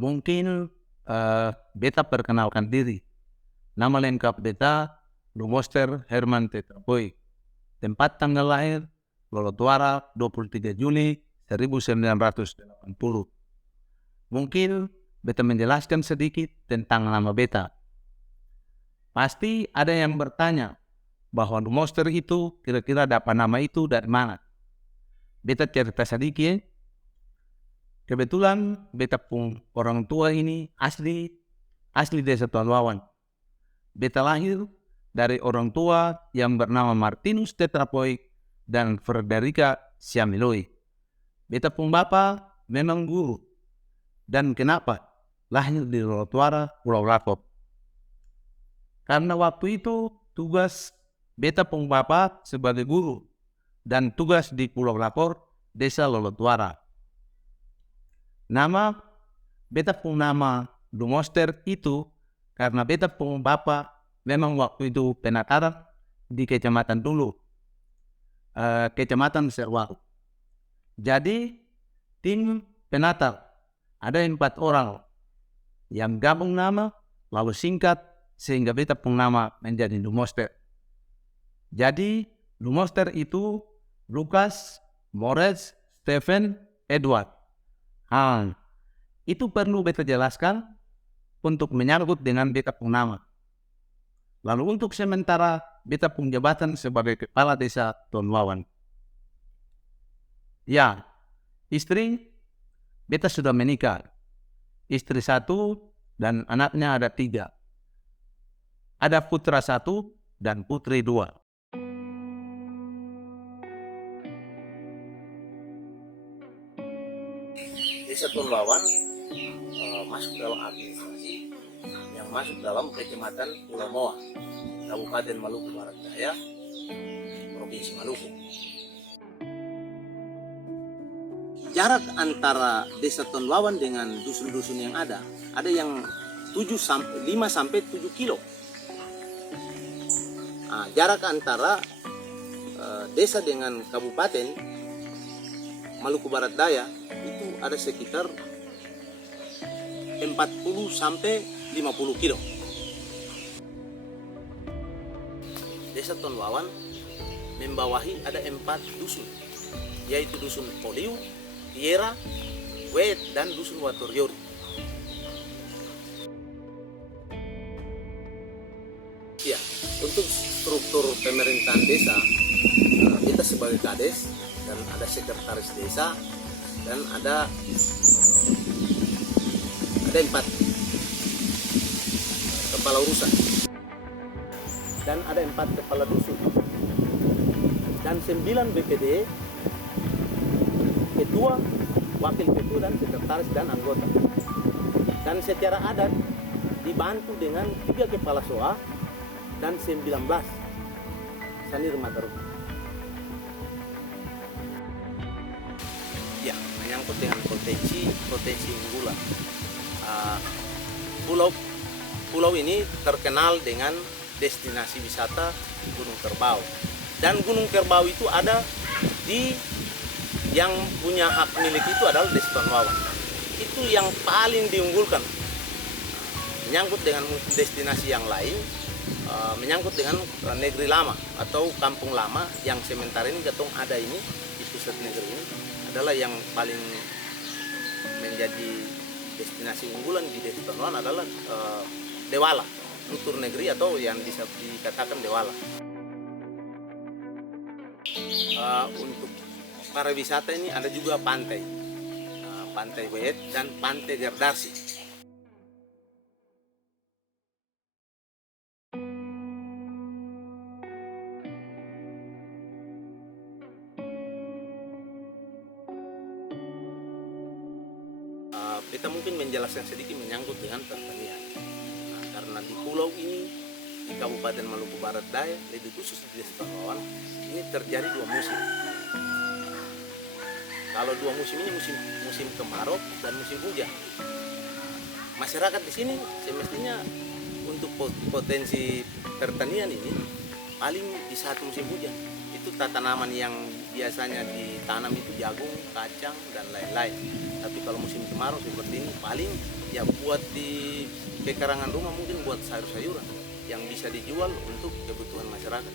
Mungkin beta perkenalkan diri. Nama lengkap beta Lumoster Herman Tetraboy. Tempat tanggal lahir Lolotuara 23 Juli 1980. Mungkin beta menjelaskan sedikit tentang nama beta. Pasti ada yang bertanya bahwa Lumoster itu kira-kira dapat nama itu dari mana. Beta cerita sedikit. Kebetulan beta pun orang tua ini asli desa Tuan Wawan. Beta lahir dari orang tua yang bernama Martinus Tetrapoy dan Frederica Siamiloi. Beta pun bapa memang guru. Dan kenapa? Lahir di Lolotuara, Pulau Lakop. Karena waktu itu tugas beta pun bapa sebagai guru dan tugas di Pulau Lakor, desa Lolotuara. Nama beta pun nama Lumoster itu karena beta pun bapa memang waktu itu penataran di kecamatan dulu, kecamatan Serwaru. Jadi tim penatar ada 4 orang yang gabung nama lalu singkat sehingga beta pun nama menjadi Lumoster. Jadi Lumoster itu Lukas, Moritz, Stephen, Edward. Itu perlu beta jelaskan untuk menyangkut dengan beta pun nama. Lalu untuk sementara beta pun jabatan sebagai kepala desa Tuan Wawan. Ya, istri beta sudah menikah. Istri 1 dan anaknya ada 3. Ada putra 1 dan putri 2. Desa Tuan Wawan masuk dalam administrasi yang masuk dalam kecamatan Pulau Moa, Kabupaten Maluku Barat Daya, Provinsi Maluku. Jarak antara desa Tuan Wawan dengan dusun-dusun yang ada yang 5 sampai 7 kilo. Jarak antara desa dengan kabupaten Maluku Barat Daya itu ada sekitar 40 sampai 50 kilo. Desa Tuan Wawan membawahi ada 4 dusun, yaitu dusun Poliu, Tiera, Wet, dan dusun Watoriori. Ya, untuk struktur pemerintahan desa, kita sebagai kades dan ada sekretaris desa dan ada 4 kepala urusan dan ada 4 kepala dusun dan 9 BPD, ketua, wakil ketua dan sekretaris dan anggota. Dan secara adat dibantu dengan 3 kepala soa dan 19 sanir matarum. Ya, menyangkut dengan potensi unggulan. Pulau ini terkenal dengan destinasi wisata Gunung Kerbau. Dan Gunung Kerbau itu ada di yang punya hak milik itu adalah Desa Tuan Wawan. Itu yang paling diunggulkan. Menyangkut dengan destinasi yang lain, menyangkut dengan negeri lama atau kampung lama yang sementara ini ketong ada ini di pusat negeri ini adalah yang paling menjadi destinasi unggulan di Desa Tuan Wawan adalah Dewala, tutur negeri atau yang bisa dikatakan Dewala. Untuk para wisata ini ada juga pantai, Pantai Wet dan Pantai Gardasi. Kita mungkin menjelaskan sedikit menyangkut dengan pertanian. Nah, karena di pulau ini, di Kabupaten Maluku Barat Daya, lebih khusus di Desa Tonwawan, ini terjadi dua musim. Kalau dua musim ini musim kemarau dan musim hujan. Masyarakat di sini semestinya untuk potensi pertanian ini paling di saat musim hujan. Itu tanaman yang biasanya ditanam itu jagung, kacang, dan lain-lain. Tapi kalau musim kemarau seperti ini paling ya buat di pekarangan rumah, mungkin buat sayur-sayuran yang bisa dijual untuk kebutuhan masyarakat.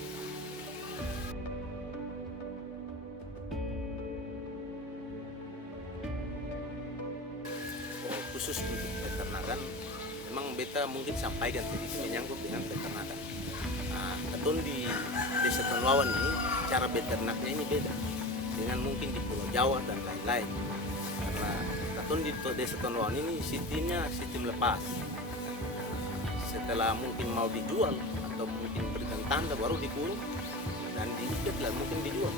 Khusus untuk peternakan, memang beta mungkin sampaikan sedikit menyangkut dengan peternakan. Nah, keton di Desa Tonwawan ini cara beternaknya ini beda dengan mungkin di Pulau Jawa dan lain-lain. Karena keton di Desa Tonwawan ini sistemnya sistem lepas. Setelah mungkin mau dijual atau mungkin berikan tanda baru dikurung dan diikat lah mungkin dijual.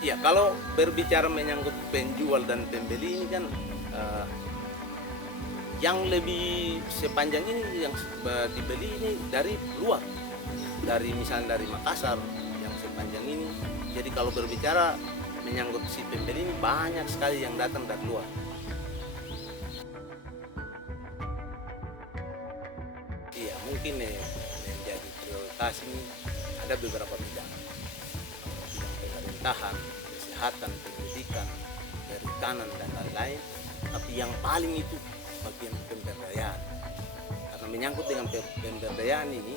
Ya, kalau berbicara menyangkut penjual dan pembeli ini kan yang lebih sepanjang ini yang dibeli ini dari luar, dari misalnya dari Makassar yang sepanjang ini. Jadi kalau berbicara menyangkut si pembeli ini banyak sekali yang datang dari luar. Iya, mungkin menjadi prioritas ini ada beberapa bidang. Pemerintahan, kesehatan, pendidikan, perikanan, dan lain-lain. Tapi yang paling itu bagian pemberdayaan. Karena menyangkut dengan pemberdayaan ini,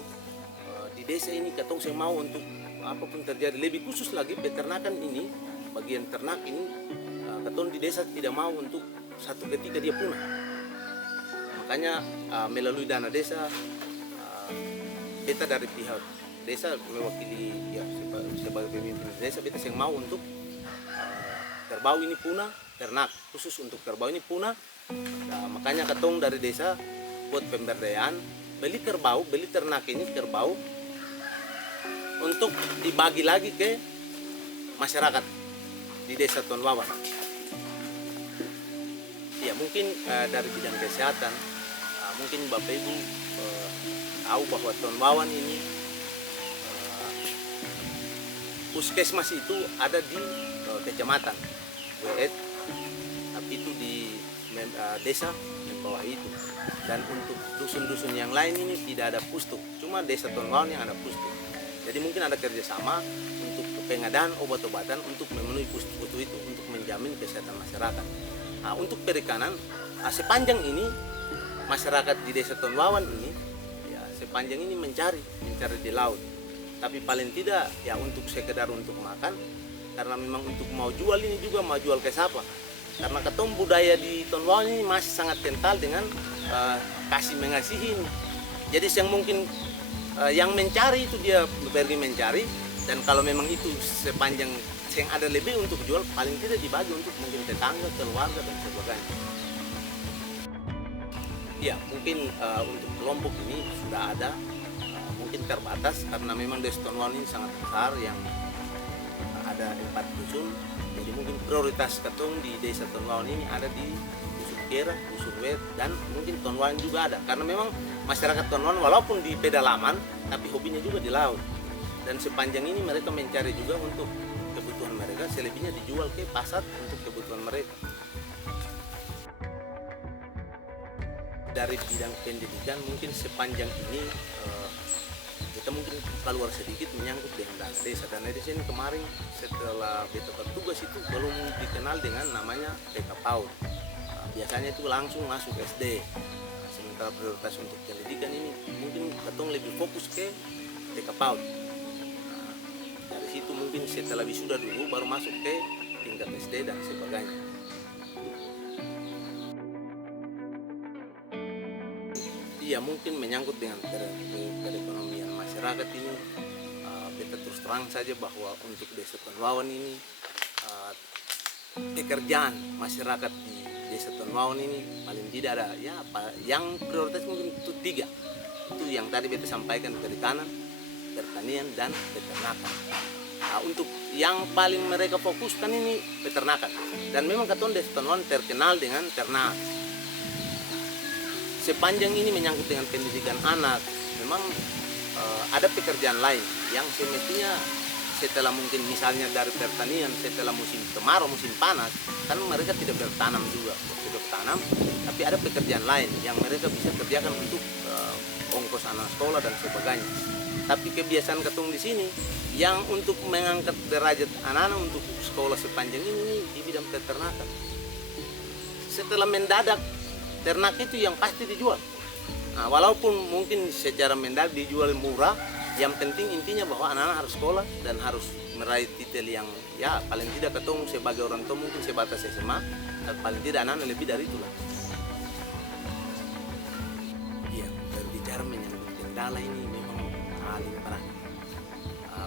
di desa ini katong saya mau untuk apapun terjadi. Lebih khusus lagi peternakan ini, bagian ternak ini, katong di desa tidak mau untuk satu ketika dia punah. Makanya melalui dana desa, kita dari pihak desa mewakili ya sebagai pemimpin desa, kita yang mau untuk kerbau ini punah, ternak khusus untuk kerbau ini punah. Nah, makanya katong dari desa buat pemberdayaan, beli kerbau, beli ternak ini kerbau untuk dibagi lagi ke masyarakat di Desa Tonwawan. Ya mungkin dari bidang kesehatan, mungkin Bapak Ibu tahu bahwa Tonwawan ini puskesmas itu ada di kecamatan Weet, tapi itu di desa di bawah itu. Dan untuk dusun-dusun yang lain ini tidak ada pustu, cuma Desa Tonwawan yang ada pustu. Jadi mungkin ada kerjasama untuk pengadaan obat-obatan untuk memenuhi pustu itu, untuk menjamin kesehatan masyarakat. Nah, untuk perikanan, sepanjang ini masyarakat di Desa Tonwawan ini ya sepanjang ini mencari di laut. Tapi paling tidak ya untuk sekedar untuk makan, karena memang untuk mau jual ini juga mau jual ke siapa. Karena ketemu budaya di Tonwawan ini masih sangat kental dengan kasih mengasihi ini. Jadi yang mungkin yang mencari itu dia pergi mencari, dan kalau memang itu sepanjang yang ada lebih untuk jual, paling tidak dibagi untuk mungkin tetangga, keluarga, dan sebagainya. Ya mungkin untuk kelompok ini sudah ada, mungkin terbatas karena memang Desa Tonwawan ini sangat besar yang ada 4 dusun. Jadi mungkin prioritas ketong di Desa Tonwawan ini ada di Dusun Kera, Dusun Weet, dan mungkin Tonwawan juga ada. Karena memang masyarakat Tonwawan walaupun di pedalaman, tapi hobinya juga di laut. Dan sepanjang ini mereka mencari juga untuk kebutuhan mereka, selebihnya dijual ke pasar untuk kebutuhan mereka. Dari bidang pendidikan mungkin sepanjang ini kita mungkin keluar sedikit menyangkut dengan dana desa. Dana desa ini kemarin setelah beta bertugas itu belum dikenal dengan namanya TK PAUD. Biasanya itu langsung masuk SD. Sementara prioritas untuk pendidikan ini mungkin katong lebih fokus ke TK PAUD. Dari situ mungkin setelah wisuda dulu baru masuk ke tingkat SD dan sebagainya. Iya mungkin menyangkut dengan perekonomian masyarakat ini, kita terus terang saja bahwa untuk Desa Tonwawan ini pekerjaan masyarakat di Desa Tonwawan ini paling tidak ada ya yang prioritas mungkin itu 3. Itu yang tadi beta sampaikan, perikanan, pertanian, dan peternakan. Untuk yang paling mereka fokuskan ini peternakan. Dan memang katong Desa Tondoawan terkenal dengan ternak. Sepanjang ini menyangkut dengan pendidikan anak, memang ada pekerjaan lain yang semestinya setelah mungkin misalnya dari pertanian, setelah musim kemarau, musim panas, kan mereka tidak bertanam juga, tidak bertanam, tapi ada pekerjaan lain yang mereka bisa kerjakan untuk ongkos anak sekolah dan sebagainya. Tapi kebiasaan katong di sini yang untuk mengangkat derajat anak-anak untuk sekolah sepanjang ini di bidang peternakan. Setelah mendadak, ternak itu yang pasti dijual. Nah, walaupun mungkin secara mendadak dijual murah, yang penting intinya bahwa anak-anak harus sekolah dan harus meraih titel yang ya paling tidak ketemu sebagai orang tua mungkin sebatas SMA, dan paling tidak anak-anak lebih dari itulah. Iya, berbicara menyangkut kendala ini memang paling berat.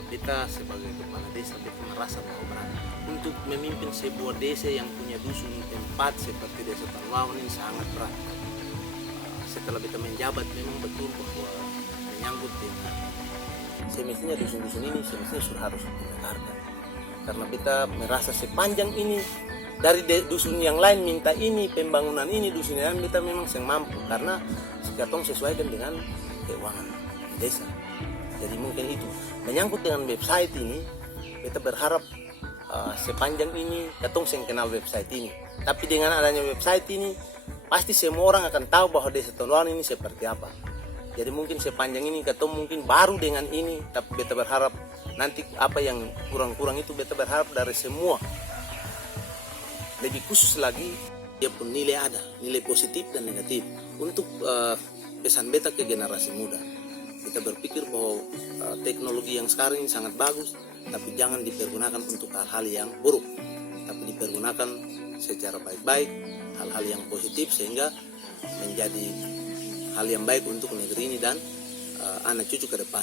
Beta sebagai kepala desa, beta merasa bahwa berat untuk memimpin sebuah desa yang punya dusun tempat seperti Desa Tondoawan ini sangat berat. Setelah beta menjabat memang betul bahwa menyangkut dengan semestinya dusun-dusun ini semestinya sudah harus didengarkan, karena beta merasa sepanjang ini dari dusun yang lain minta ini pembangunan ini, dusun yang lain beta memang yang mampu karena katong sesuaikan dengan keuangan desa. Jadi mungkin itu menyangkut dengan website ini, beta berharap sepanjang ini katong yang kenal website ini, tapi dengan adanya website ini pasti semua orang akan tahu bahwa Desa Tondoawan ini seperti apa. Jadi mungkin sepanjang ini katong mungkin baru dengan ini, tapi beta berharap nanti apa yang kurang-kurang itu beta berharap dari semua. Lebih khusus lagi, dia pun nilai ada, nilai positif dan negatif. Untuk pesan beta ke generasi muda, kita berpikir bahwa teknologi yang sekarang ini sangat bagus, tapi jangan dipergunakan untuk hal-hal yang buruk, tapi dipergunakan secara baik-baik, hal-hal yang positif sehingga menjadi hal yang baik untuk negeri ini dan anak cucu ke depan.